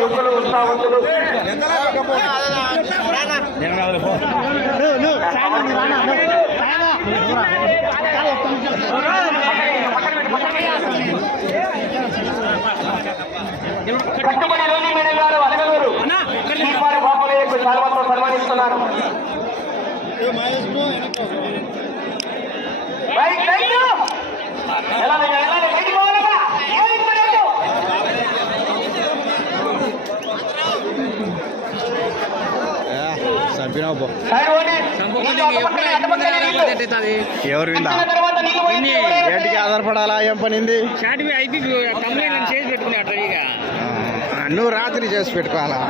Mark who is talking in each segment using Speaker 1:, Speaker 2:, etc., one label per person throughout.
Speaker 1: యువకులు ఉత్సాహవంతులు. కట్టుబడి రోని మేడం గారు అలగలూరు శ్రీపారి బాపలయ్యకు శాల్వాతో సన్మానిస్తున్నారు ఎలా ఎలా బయటికి పోవాలరా ఏం పడలేదు
Speaker 2: చంపినావు పో
Speaker 1: సైడ్ ఓడి నీళ్ళు అటుపక్కనే, అటుపక్కనే నీళ్ళు.
Speaker 2: ఎవరు? ఏంటికి ఆధారపడాలా? ఏం పనింది నువ్వు రాత్రి చేసి పెట్టుకోవాలా?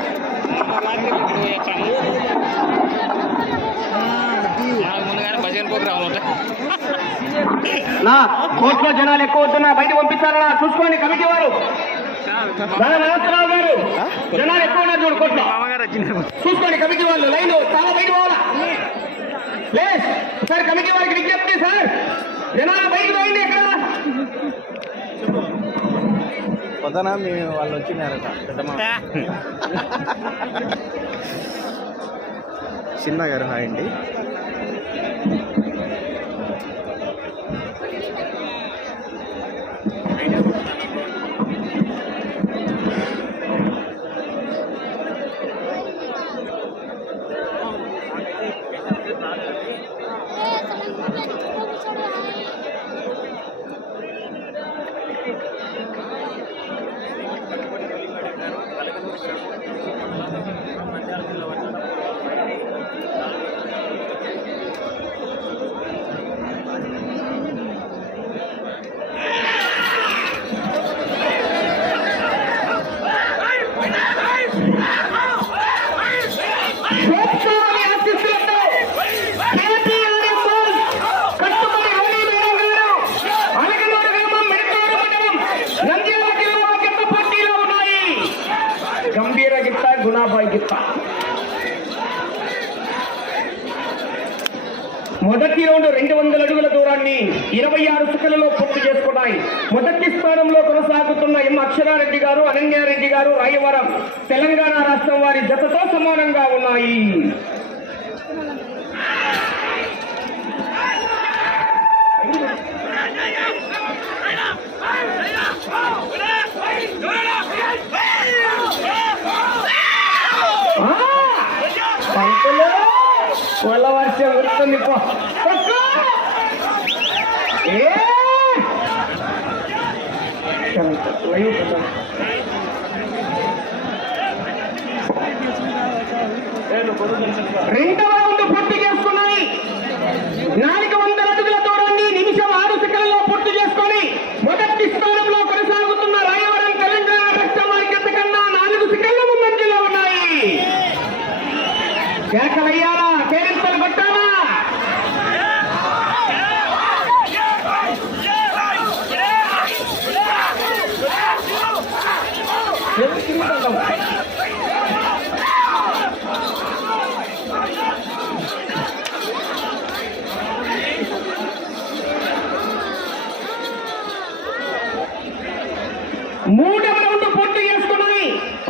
Speaker 1: కోర్టులో జనాలు ఎక్కువ వస్తున్నా బయట పంపించాలన్నా చూసుకోండి కమిటీ వారు. గారు జనాలు ఎక్కువ ఉన్నారు చూడు కోర్టులో
Speaker 3: మామగారు వచ్చినారు.
Speaker 1: చూసుకోండి కమిటీ వాళ్ళు లైన్ చాలా బయట పోవాలా? ప్లీజ్ సార్ కమిటీ వారికి విజ్ఞప్తి సార్. జనాలు బయటకు పోయింది ఎక్కడ?
Speaker 2: పొద్దున మీ వాళ్ళు వచ్చినారట చిన్న గారు హాయ్ అండి
Speaker 1: స్వామి ఆశీస్సులతో కేటీఆర్ కట్టుబడి రోనీ మేడం గారు అలగనూరు గ్రామం మెడతారు మండలం నంద్యాల జిల్లా గిత్త పోటీలో ఉన్నాయి గంభీర గిత్త గుణాబాయ్ గిత్త మొదటి రౌండ్ రెండు వందల అడుగుల దూరాన్ని ఇరవై ఆరు సెకండ్లలో పూర్తి చేసుకున్నాయి మొదటి స్థానంలో కొనసాగుతున్న ఎం అక్షరారెడ్డి గారు గారు రాయవరం తెలంగాణ రాష్ట్రం వారి జతతో సమానంగా ఉన్నాయి ఆ! వర్షం వస్తుంది పో కొట్టు! ఏ! రెండవ రౌండ్ పూర్తి చేసుకున్నాయి. నాలుగు వందల అడుగుల దూరాన్ని నిమిషం ఆరు సెకండ్లలో పూర్తి చేసుకొని మొదటి స్థానంలో కొనసాగుతున్న రాయవరం తెలంగాణ రాష్ట్ర మార్కెట్ కన్నా నాలుగు సెకండ్ల ముందంజలో ఉన్నాయి కేకలయ్యాలా కేరింతలు కొట్టాలా మూడవ రౌండ్ పూర్తి చేసుకున్నది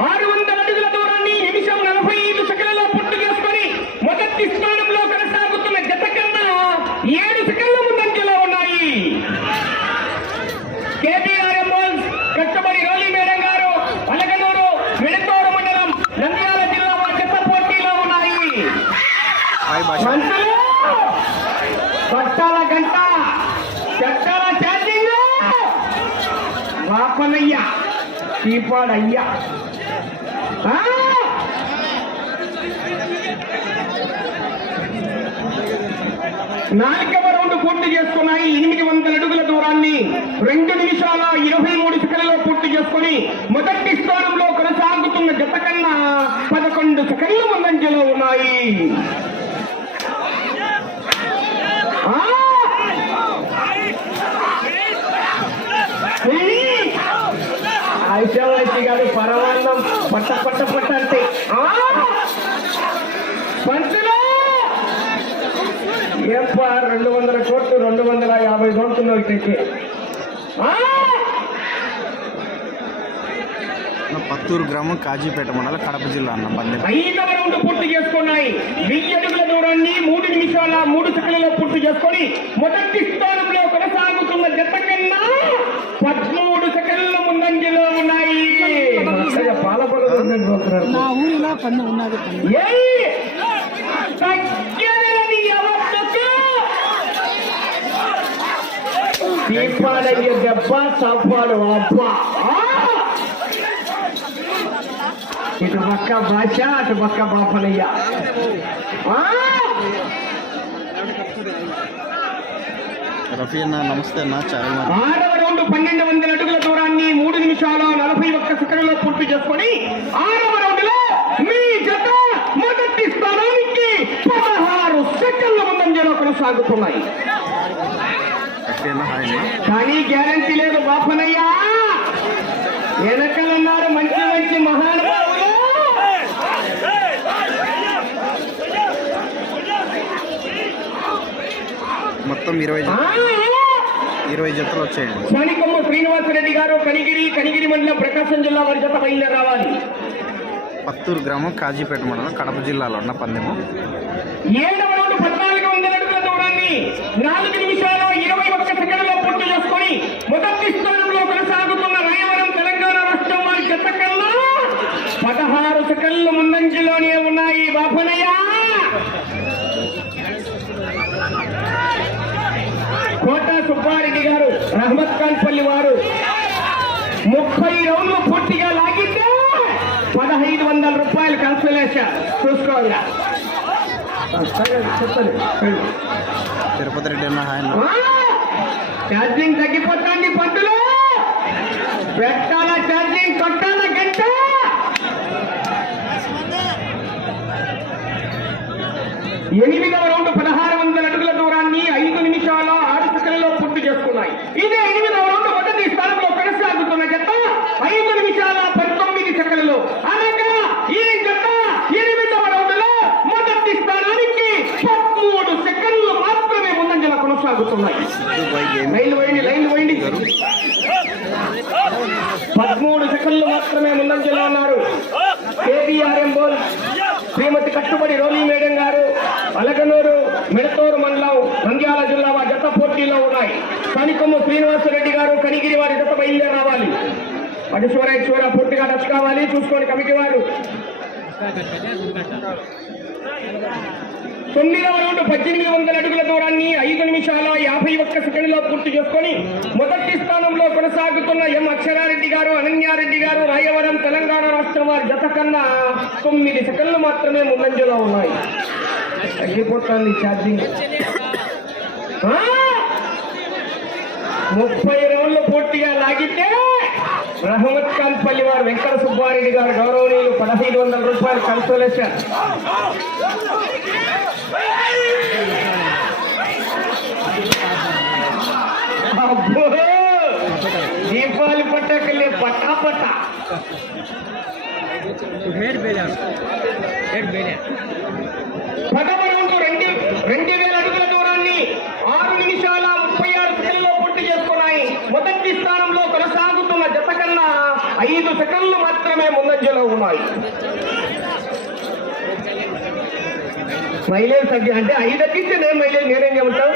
Speaker 1: ఆరు వందల అడుగుల దూరాన్ని నిమిషం నలభై ఐదు సెకండ్లలో పూర్తి చేసుకొని మొదటి స్థానంలో కొనసాగుతున్న జత కన్నా ఏడు సెకండ్ల ముందంజలో ఉన్నాయి కేటీఆర్ బాల్స్ కట్టుబడి రోలి మేడం గారు అలగనూరు మిడతూరు మండలం నంద్యాల జిల్లా వారి జత పోటీలో ఉన్నాయి
Speaker 2: హాయ్ భాష
Speaker 1: మంత్రులు పట్టాల గంట చట్టాల ఛార్జింగ్ వాపనయ్య చీపాడయ్యా అయ్యా నాలుగవ రౌండ్ పూర్తి చేసుకున్నాయి. ఎనిమిది వందల అడుగుల దూరాన్ని రెండు నిమిషాల ఇరవై మూడు సెకండ్లలో పూర్తి చేసుకుని మొదటి స్థానంలో కొనసాగుతున్న జత కన్నా పదకొండు సెకండ్లు ముందంజలో ఉన్నాయి. అయితే గారు పరమాన్నం పట్ట పట్ట పట్ట అంటే రెండు వందల కోట్లు రెండు వందల యాభై కోట్లు ఇక్కడికి.
Speaker 2: పత్తూరు గ్రామం కాజీపేట మండల కడప జిల్లా అన్న
Speaker 1: బండి. పూర్తి చేసుకున్నాయి. వెయ్యి అడుగుల దూరాన్ని మూడు నిమిషాల మూడు సెకండ్లలో పూర్తి చేసుకొని మొదటి స్థానం
Speaker 4: నా ఊరిలో పన్ను ఉన్నది?
Speaker 1: దీపాలయ్య దెబ్బ సాపాడు అబ్బా! ఇటు పక్క భాష అటు పక్క బాపనయ్య ఆ!
Speaker 2: రఫీ అన్న నమస్తే అన్న చాలా
Speaker 1: పన్నెండు వందల అడుగుల దూరాన్ని మూడు నిమిషాల నలభై ఒక్క సెకండ్లో పూర్తి చేసుకొని ఆరవ రౌండ్లో మీ జత మొదటి స్థానానికి పదహారు సెకండ్ల ముందంజలో కొనసాగుతున్నాయి. కానీ గ్యారంటీ లేదు బాపనయ్యా. వెనకలున్నారు మంచి మంచి మహానుభావులు.
Speaker 2: మొత్తం ఇరవై ఇరవై జతలు వచ్చాయండి.
Speaker 1: శనికొమ్మ శ్రీనివాసరెడ్డి గారు కనిగిరి కనిగిరి మండలం ప్రకాశం జిల్లా వారి జత బయలుదేరి రావాలి.
Speaker 2: పత్తూరు గ్రామం కాజీపేట మండలం కడప జిల్లాలో ఉన్న పందెము.
Speaker 1: ఏడవ పద్నాలుగు వందల అడుగుల దూరాన్ని నాలుగు నిమిషాలు ఇరవై ఒక్క సెకండ్లో పూర్తి చేసుకొని మొదటి స్థానంలో కొనసాగుతున్న రాయవరం తెలంగాణ రాష్ట్రం వారి జత కన్నా పదహారు సెకండ్లు ముందంజలోనే ఉన్నాయి బాపనయ్య కోట సుబ్బారెడ్డి గారు రహమత్ ఖాన్ పల్లి వారు. ముప్పై రౌండ్లు పూర్తిగా లాగితే పదహైదు వందల రూపాయలు కన్సలేషన్ చూసుకోవాలి
Speaker 2: తిరుపతి రెడ్డి
Speaker 1: ఛార్జింగ్ తగ్గిపోతుంది పంటలు పెట్టాల ఛార్జింగ్ కొట్టాల గంట? ఎనిమిదవ రౌండ్ పదహారు వందల అడుగుల దూరాన్ని ఐదు నిమిషాల ఆరు సెకండ్లలో పూర్తి చేసుకున్నాయి ఇదే ఎనిమిదవ రౌండ్ మొదటి స్థానంలో కొనసాగుతున్న జత ఐదు నిమిషాల పంతొమ్మిది సెకండ్లు అనగా ఈ జత ఎనిమిదవ రౌండ్లో మొదటి స్థానానికి పదమూడు సెకండ్లు మాత్రమే ముందంజల కొనసాగుతున్నాయి
Speaker 2: దుబాయ్ గేమ్
Speaker 1: లైన్లు పోయింది లైన్లు పోయింది పదమూడు సెకండ్లు మాత్రమే ముందంజలో ఉన్నారు కేబీఆర్ఎం బోల్ శ్రీమతి కట్టుబడి రోలీ మేడం గారు అలగనూరు మిడతూరు మండలం నంద్యాల జిల్లా వారి జత పోటీలో ఉన్నాయి కనికొమ్ము శ్రీనివాసరెడ్డి గారు కనిగిరి వారి జత బయలుదేరి రావాలి అడిశ్వరేశ్వర పూర్తిగా టచ్ కావాలి చూసుకోండి కమిటీ వారు. తొమ్మిదవ రౌండ్ పద్దెనిమిది వందల అడుగుల దూరాన్ని ఐదు నిమిషాల యాభై ఒక్క సెకండ్లో పూర్తి చేసుకొని మొదటి స్థానంలో కొనసాగుతున్న ఎం అక్షరారెడ్డి గారు అనన్యారెడ్డి గారు రాయవరం తెలంగాణ రాష్ట్రం వారి జత కన్నా తొమ్మిది సెకండ్లు మాత్రమే ముందంజలో ఉన్నాయి. తగ్గిపోతుంది ఛార్జింగ్. ముప్పై రౌండ్లు పూర్తిగా లాగితే రహమత్ ఖాన్ పల్లి వారు వెంకట సుబ్బారెడ్డి గారు గౌరవనీయులు పదహైదు వందల రూపాయలు కన్సోలేషన్! దీపాలు పట్టకలే పట్టా పట్ట
Speaker 3: మేడ్
Speaker 1: పదవ రౌండ్ రెండు రెండు వేల అడుగుల దూరాన్ని ఆరు నిమిషాల ముప్పై ఆరు సెకండ్లో పూర్తి చేసుకున్నాయి మొదటి స్థానంలో కొనసాగుతున్న జత కన్నా ఐదు సెకండ్లు మాత్రమే అమ్మాయి మైలేజ్ తగ్గి అంటే ఐదు తగ్గిస్తే నేను మైలేజ్ నేనేం చెబుతాం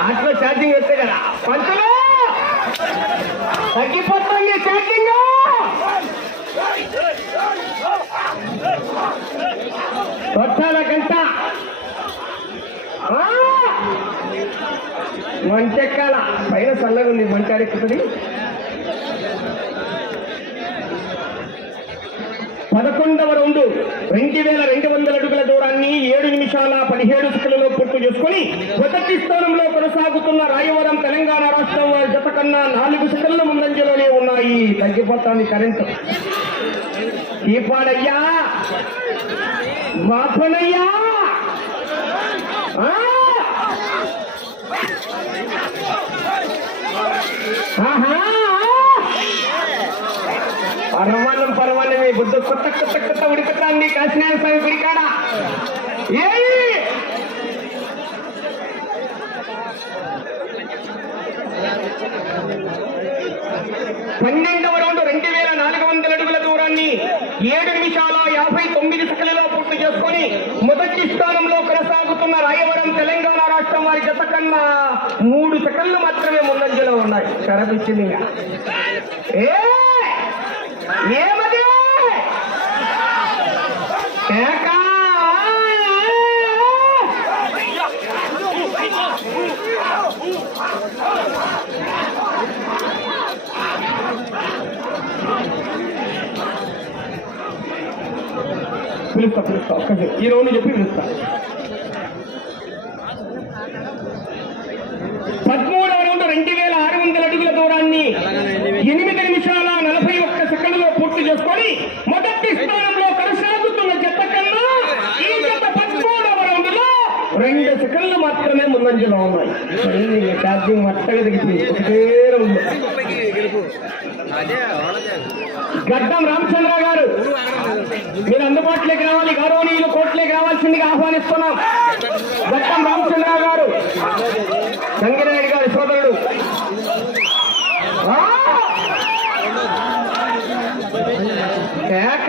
Speaker 1: ఆటలో ఛార్జింగ్ వస్తే కదా. పంచలో తగ్గిపోతుంది ఛార్జింగ్ కొట్టాల గంట! మంచెక్కాల. పైన చల్లగా ఉంది మంచి ఎక్కుతుంది పదకొండవ రౌండ్ రెండు వేల రెండు వందల అడుగుల దూరాన్ని ఏడు నిమిషాల పదిహేడు సెకండ్లలో పూర్తి చేసుకుని మొదటి స్థానంలో కొనసాగుతున్న రాయవరం తెలంగాణ రాష్ట్రం వారి జత కన్నా నాలుగు సెకండ్ల ముందంజలోనే ఉన్నాయి. తగ్గిపోతాను కరెంటు. దీపాడయ్యా మాపనయ్యా. ఆహా! పరమాన్నం పరమాన్నమే బుద్ధ కొత్త కొత్త కొత్త ఉడికటాన్ని కాశీనాథ స్వామి గుడికాడ ఏయ్! పన్నెండవ రౌండ్ రెండు వేల నాలుగు వందల ఏడు నిమిషాల యాభై తొమ్మిది సెకండ్లలో పూర్తి చేసుకొని మొదటి స్థానంలో కొనసాగుతున్న రాయవరం తెలంగాణ రాష్ట్రం వారి జత కన్నా మూడు సెకండ్లు మాత్రమే ముందంజలో ఉన్నాయి. కనిపించింది ఏ ఏమది కేకా! పిలుస్తా పిలుస్తా ఒక్కసారి ఈ రోజు చెప్పి పిలుస్తా ఉన్నాయి. ఛార్జింగ్ దిగిపోయింది
Speaker 2: అదే వాళ్ళదే
Speaker 1: గడ్డం రామచంద్ర గారు. మీరు అందుబాటులోకి రావాలి గౌరవనీయులు కోర్టులోకి రావాల్సిందిగా ఆహ్వానిస్తున్నాం. గడ్డం రామచంద్ర గారు. గంగిరెడ్డి గారి సోదరుడు. ఆ! కేక!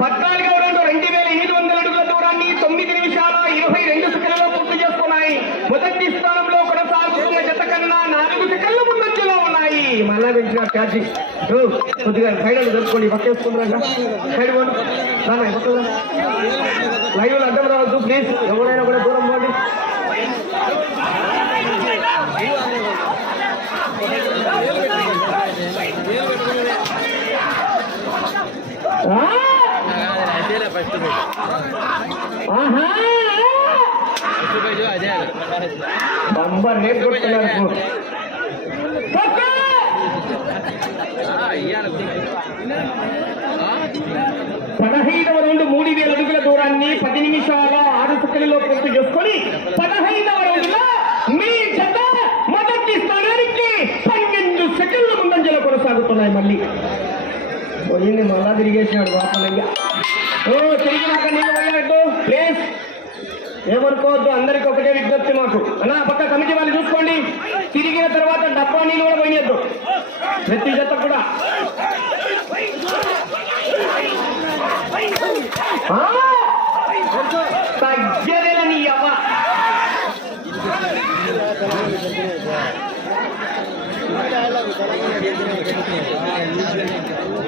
Speaker 1: పద్నాలుగవ రౌండ్ రెండు వేల ఎనిమిది వందల అడుగుల దూరాన్ని తొమ్మిది నిమిషాల ఇరవై రెండు సెకండ్లలో పూర్తి చేసుకున్నాయి మొదటి స్థానంలో కొనసాగుతున్న జత కన్నా నాలుగు సెకండ్ల ముందంజలో మళ్ళా పెంచిన ఛార్జింగ్ కొద్దిగా సైడ్ జరుపుకోండి. పక్కేసుకుంటారా సైడ్ పోండి రానా, పక్కకు రా. లైవ్లో అడ్డం రావద్దు ప్లీజ్. ఎవరైనా కూడా దూరం పోండి. బంబర్ పదహైదవ రౌండ్ మూడు వేల అడుగుల దూరాన్ని పది నిమిషాల ఆరు సెకండ్లో పూర్తి చేసుకొని పదహైదవ రౌండ్లో మీ జత మొదటి స్థానానికి పన్నెండు సెకండ్ల ముందంజలో కొనసాగుతున్నాయి మళ్ళీ. పోయింది మళ్ళా తిరిగేసినాడు వాపనయ్య ఓ తిరిగినాక నీళ్ళు పోయినట్టు ప్లీజ్. ఏమనుకోవద్దు అందరికి ఒకటే విజ్ఞప్తి మాకు. అన్న పక్క కమిటీ వాళ్ళు చూసుకోండి. తిరిగిన తర్వాత డబ్బా నీళ్ళు కూడా పోయినద్దు ప్రతి జత కూడా. ఆ! అవ్వ?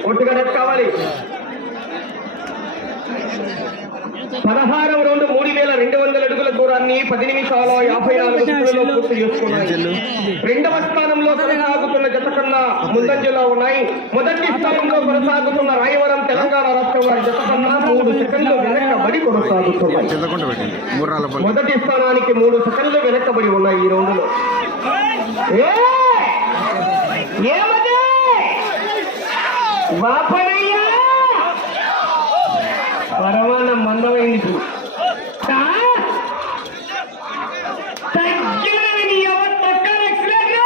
Speaker 1: ఒట్టుగా డబ్బు కావాలి. పదహారవ రౌండ్ మూడు వేల రెండు వందల అడుగుల దూరాన్ని పది నిమిషాల యాభై నాలుగు సెకండ్లలో పూర్తి చేసుకున్నాయి. రెండవ స్థానంలో కొనసాగుతున్న జత కన్నా ముందంజలో ఉన్నాయి. మొదటి స్థానంలో కొనసాగుతున్న రాయవరం తెలంగాణ రాష్ట్రం వారి జత కన్నా మూడు సెకండ్లు వెనకబడి కొనసాగుతున్నాయి. మొదటి స్థానానికి మూడు సెకండ్లు వెనకబడి ఉన్నాయి ఈ రౌండ్లో. ఏ! ఏమది? వాపనయ్యా! పరమాన్నం మందమైంది ఇప్పుడు. ఆ? తగ్గినవి నీ ఎవరు తొక్కాలి ఎక్సలెంట్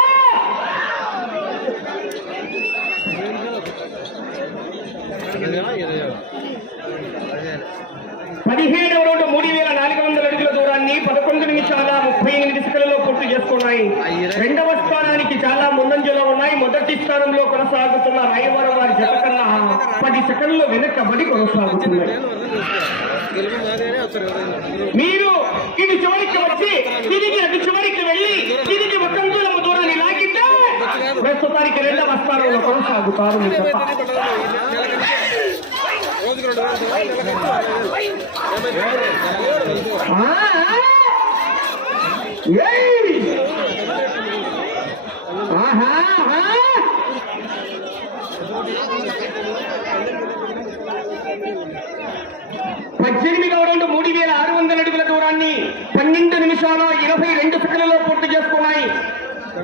Speaker 1: పదిహేడవ రౌండ్ మూడు వేల నాలుగు వందల అడుగుల దూరాన్ని పదకొండు నిమిషాల ముప్పై ఎనిమిది సెకండ్లలో పూర్తి చేసుకున్నాయి రెండవ స్థానానికి చాలా ముందంజలో ఉన్నాయి మొదటి స్థానంలో కొనసాగుతున్న రాయవరం వారి జత కన్నా పది సెకండ్లు వెనకబడి కొనసాగుతున్నాయి
Speaker 2: గెలుపు మాదిరిగానే వస్తారు
Speaker 1: మీరు ఇటు చివరికి వచ్చి తిరిగి అటు చివరికి వెళ్ళి తిరిగి ఒక అంగుళము దూరాన్ని లాగితే ప్రస్తుతానికి రెండవ స్థానంలో కొనసాగుతారు మీ జత.
Speaker 2: రోజుకు రెండు
Speaker 1: ఆ? ఏయ్! ఆహా, ఆహా! పద్దెనిమిదవ రౌండ్ మూడు వేల ఆరు వందల అడుగుల దూరాన్ని పన్నెండు నిమిషాల ఇరవై రెండు సెకండ్లలో పూర్తి చేసుకున్నాయి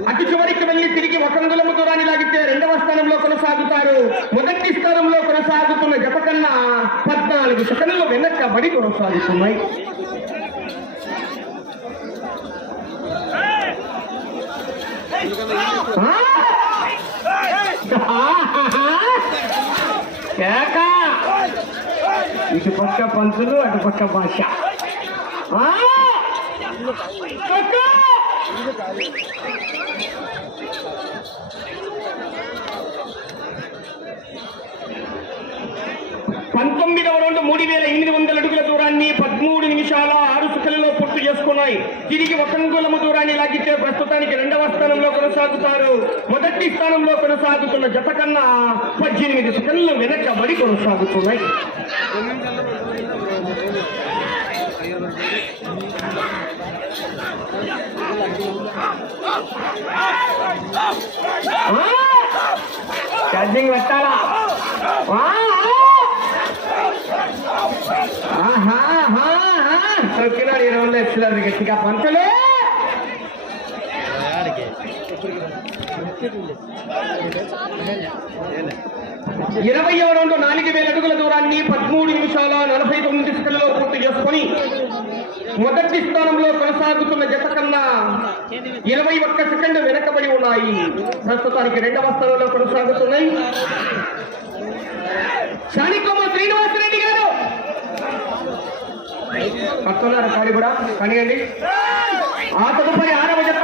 Speaker 1: అటు చివరికి వెళ్ళి తిరిగి ఒక అంగుళము దూరాన్ని లాగితే రెండవ స్థానంలో కొనసాగుతారు. మొదటి స్థానంలో కొనసాగుతున్న జత కన్నా పద్నాలుగు సెకండ్లు వెనక్కబడి కొనసాగుతున్నాయి. ఇటు పక్క పంతులు అటు పక్క భాష. ఆ! పంతొమ్మిదవ రౌండ్ మూడు వేల ఎనిమిది వందల అడుగుల దూరాన్ని పదమూడు నిమిషాల ఆరు సెకండ్లలో పూర్తి చేసుకున్నాయి. తిరిగి ఒక దూరాన్ని లాగితే ప్రస్తుతానికి రెండవ స్థానంలో కొనసాగుతారు. మొదటి స్థానంలో కొనసాగుతున్న జత కన్నా పద్దెనిమిది సెకండ్లు వెనకబడి కొనసాగుతున్నాయి. ఛార్జింగ్ పెట్టాలా? ఆ! ఆహా, తొక్కినాడు ఈ రోజుల్లో ఎక్సలర్ గట్టిగా పంచలే. ఇరవై ఏడు నాలుగు వేల అడుగుల దూరాన్ని పదమూడు నిమిషాల నలభై తొమ్మిది సెకండ్లలో పూర్తి చేసుకొని మొదటి స్థానంలో కొనసాగుతున్న జత కన్నా ఇరవై ఒక్క సెకండ్ వెనకబడి ఉన్నాయి. ప్రస్తుతానికి రెండవ స్థానంలో కొనసాగుతున్నాయి. శానికొమ్మ శ్రీనివాసరెడ్డి గారు! పట్టున్నారు కాడి కూడా కనియండి. ఆ తదుపరి ఆరవ జత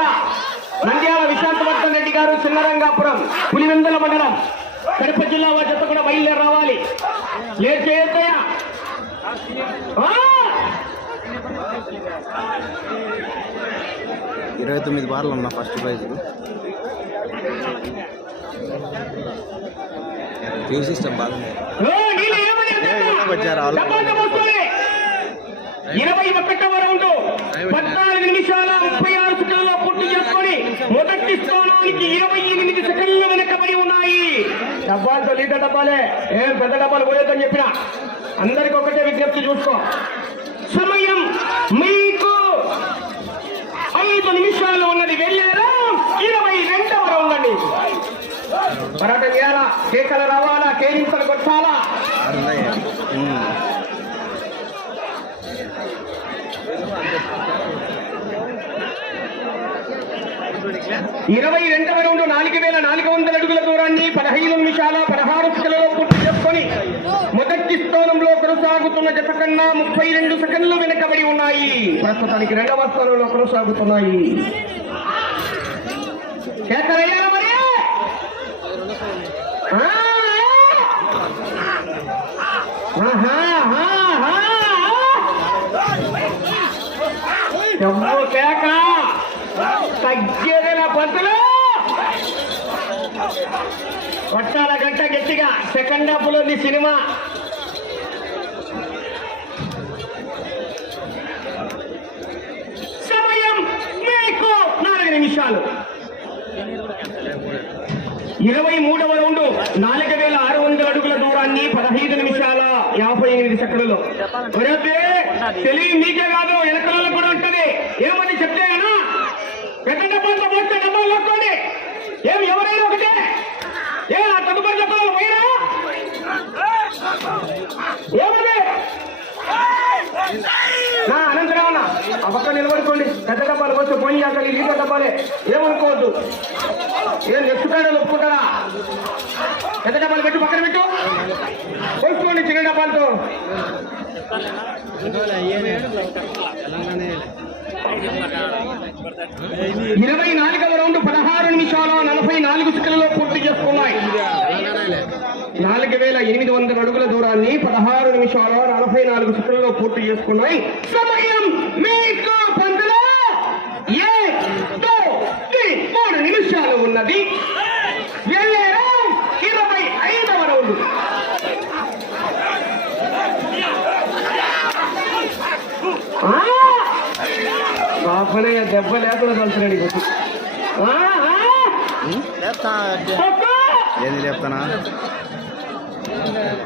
Speaker 1: నంద్యాల విశాంతవర్ధన్ రెడ్డి గారు చిన్నరంగాపురం పులివెందుల మండలం కడప జిల్లా వారి జత కూడా బయలుదేరి రావాలి. లేట్ చేయొద్దయ్యా.
Speaker 2: ఇరవై తొమ్మిది బార్లు ఉన్నా ఫస్ట్ ప్రైజ్ క్యూ సిస్టమ్ బాగుంది. వచ్చారు.
Speaker 1: ఇరవై ఒకటవ రౌండ్ పద్నాలుగు నిమిషాల ముప్పై ఆరు పూర్తి చేసుకొని మొదటి స్థానానికి ఇరవై ఎనిమిది సెకండ్లు వెనకబడి ఉన్నాయి. డబ్బాలతో లీటర్ డబ్బాలే. ఏం పెద్ద డబ్బాలు పోయేదని చెప్పిన? అందరికి ఒకటే విజ్ఞప్తి చూసుకో సమయం మీకు ఐదు నిమిషాల్లో ఉన్నది వెళ్ళారా? ఇరవై రెండవ రౌండ్ అండి. మరాఠ చేయాలా? కేకలు రావాలా? కేరింతలు కొట్టాలా? ఇరవై రెండవ రౌండ్ నాలుగు వేల నాలుగు వందల అడుగుల దూరాన్ని పదహైదు నిమిషాల పదహారు సెకండ్లలో మొదటి స్థానంలో కొనసాగుతున్న జత కన్నా ముప్పై రెండు సెకండ్లు వెనకబడి ఉన్నాయి. ప్రస్తుతానికి రెండవ స్థానంలో కొనసాగుతున్నాయి. కేకలయ్యారా పంతులు? పట్టాల గంట గట్టిగా సెకండ్ హాఫ్లో సినిమా సమయం మీకు నాలుగు నిమిషాలు. ఇరవై మూడవ రౌండ్ నాలుగు వేల ఆరు వందల అడుగుల దూరాన్ని పదహైదు నిమిషాల యాభై ఎనిమిది సెకండ్లలో తెలివి మీకే కాదు వెనకలలో కూడా ఉంటది. ఏమని చెప్తేనా పెద్ద డబ్బాలతో పోతే డబ్బాలు నొక్కండి ఏం ఎవరైనా ఒకటే ఏ ఆ తదుపరి డబ్బాలు పోయినా ఏమది నా అనంతరామన్న ఆ పక్క నిలబడుకోండి పెద్ద డబ్బాలు పోతే పోయి అక్కడ ఈ లీటర్ డబ్బాలే ఏమనుకోవద్దు. ఏం నెచ్చుతాడో ఒప్పుకుంటారా పెద్ద డబ్బాలు పెట్టు పక్కన పెట్టు. పోసుకోండి చిన్న డబ్బాలతో. ఇరవై నాలుగవ రౌండ్ పదహారు నిమిషాల నలభై నాలుగు సెకండ్లలో పూర్తి చేసుకున్నాయి. నాలుగు వేల ఎనిమిది వందల అడుగుల దూరాన్ని పదహారు నిమిషాల నలభై నాలుగు సెకండ్లలో పూర్తి చేసుకున్నాయి. సమయం మీకు పందులో ఏ దో, తి, మూడు నిమిషాలు ఉన్నది ఇరవై ఐదవ రౌండ్ ఆ! బాపనయ్య దెబ్బ లేకుండా కలుతున్నాడు. కొట్టు!
Speaker 2: ఏది లేపుతానా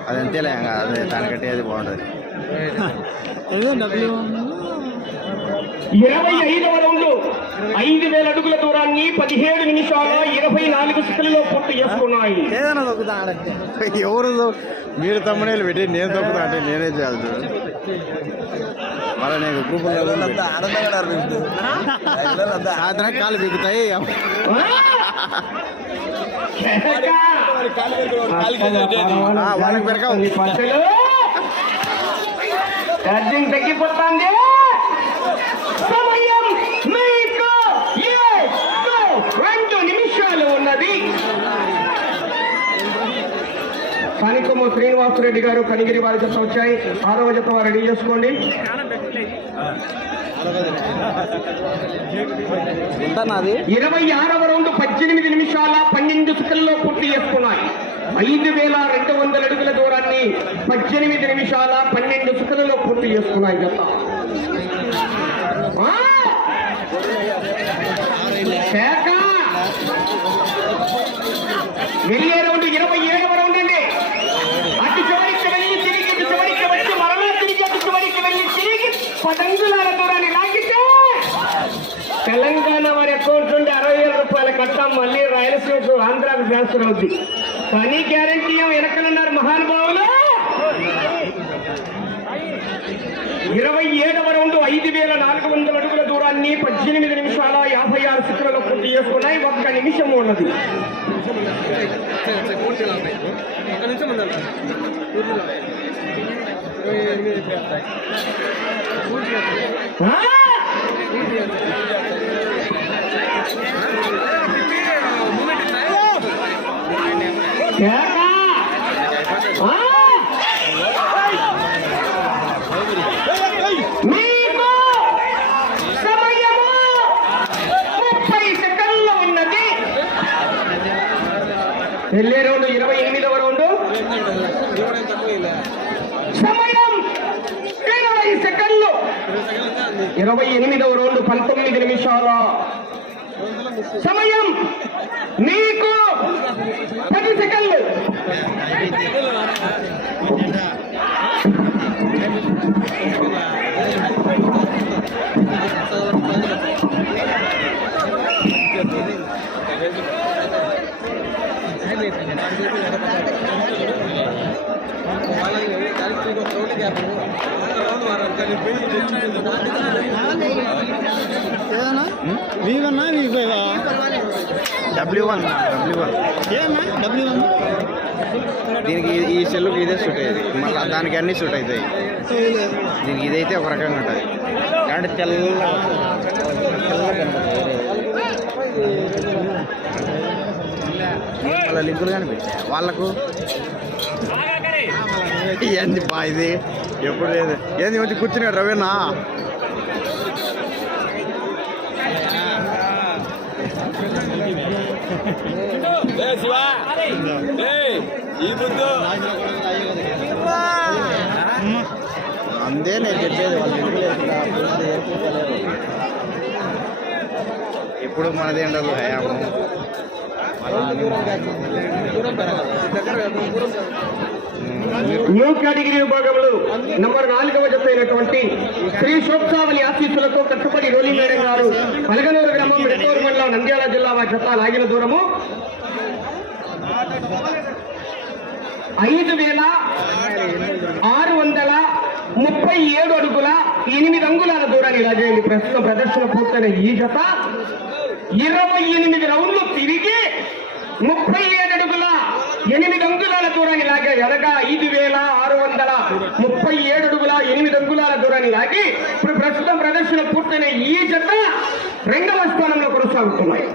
Speaker 2: అది అంతేలే అదే దానికంటే అది బాగుంటుంది
Speaker 1: ఇరవై ఐదవ రౌండ్ ఐదు వేల అడుగుల దూరాన్ని పదిహేడు నిమిషాల ఇరవై నాలుగు సెకండ్లలో పూర్తి చేసుకున్నాయి.
Speaker 2: ఏదైనా ఎవరు మీరు తమ్ముడేలు పెట్టి నేను తొక్కుతా అంటే నేనే చేయాలి మళ్ళీ నేను గ్రూపుల్లో సాయంత్రం కాలు బిగుతాయి వాళ్ళకి!
Speaker 1: ఛార్జింగ్ తగ్గిపోతుంది సమయం మీకు కుటుంబం శ్రీనివాసరెడ్డి గారు కనిగిరి వారి జత వచ్చాయి ఆరవ జత వారు రెడీ చేసుకోండి. ఇరవై ఆరవ రౌండ్ పద్దెనిమిది నిమిషాల పన్నెండు సెకండ్లో పూర్తి చేసుకున్నాయి. ఐదు వేల రెండు వందల అడుగుల దూరాన్ని పద్దెనిమిది నిమిషాల పన్నెండు సెకండ్లలో పూర్తి చేసుకున్నాయి జత. ఆ! శాఖ వెళ్ళే రౌండ్ ఇరవై ఏడవ రౌండ్ అండి అటు చివరికి వెళ్ళి తిరిగి ఇటు చివరికి వచ్చి మరలా తిరిగి అటు చివరికి వెళ్ళి తిరిగి పదంగులాల లాగితే తెలంగాణ వారి అకౌంట్ నుండి అరవై వేల రూపాయల కట్టం మళ్ళీ రాయలసీమకు ఆంధ్రాకు ట్రాన్స్ఫర్ అవుద్ది. పని గ్యారంటీ వెనకనున్నారు మహానుభావులు? ఇరవై ఏడవ రౌండ్ ఐదు వేల నాలుగు వందల అడుగుల దూరాన్ని పద్దెనిమిది నిమిషాల యాభై ఆరు సెకండ్లలో పూర్తి చేసుకున్నాయి. ఒక్క నిమిషం ఉన్నది. ఆ! వెళ్ళే రౌండ్ ఇరవై ఎనిమిదవ రౌండ్ సమయం ఇరవై సెకండ్లు ఇరవై ఎనిమిదవ రోజు పంతొమ్మిది నిమిషాల సమయం మీకు పది సెకండ్లు
Speaker 4: Thank
Speaker 2: you. W one W
Speaker 4: one. W one?
Speaker 2: దీనికి ఈ- సెల్లుకి ఇదే సూట్ అయ్యేది. మళ్ళీ దానికి అన్ని సూట్ అవుతాయి. దీనికి ఇదైతే ఒక రకంగా ఉంటుంది. అంటే తెల్ల వాళ్ళ లింకులు కానీ పెట్టా వాళ్ళకు? ఏంది బా ఇది ఎప్పుడు లేదు ఏంది వచ్చి కూర్చున్నాడు రవేనా అందే నేను చెప్పేది. ఎప్పుడు మనదే ఉండదు హయాము
Speaker 1: న్యూ కేటగిరీ విభాగంలో నంబర్ నాలుగవ జత అయినటువంటి శ్రీ శోత్సావళి ఆశీస్సులతో కట్టుబడి రోలింగ్ మేడం గారు పలగనూరు గ్రామం మెడతూరు మండలం నంద్యాల జిల్లా వారి జత లాగిన దూరము. ఐదు వేల ఆరు వందల ముప్పై ఏడు అడుగుల ఎనిమిది అంగుళాల దూరాన్ని లాగేయండి ప్రస్తుతం ప్రదర్శన పూర్తయిన ఈ జత. ఇరవై ఎనిమిది రౌండ్లు తిరిగి ముప్పై ఏడు ఎనిమిది అంగుళాల దూరాన్ని లాగా ఎనగా ఐదు వేల ఆరు వందల ముప్పై ఏడు అడుగుల ఎనిమిది అంగుళాల దూరాన్ని లాగి ఇప్పుడు ప్రస్తుతం ప్రదర్శన పూర్తయిన ఈ జత రెండవ స్థానంలో కొనసాగుతున్నాయి.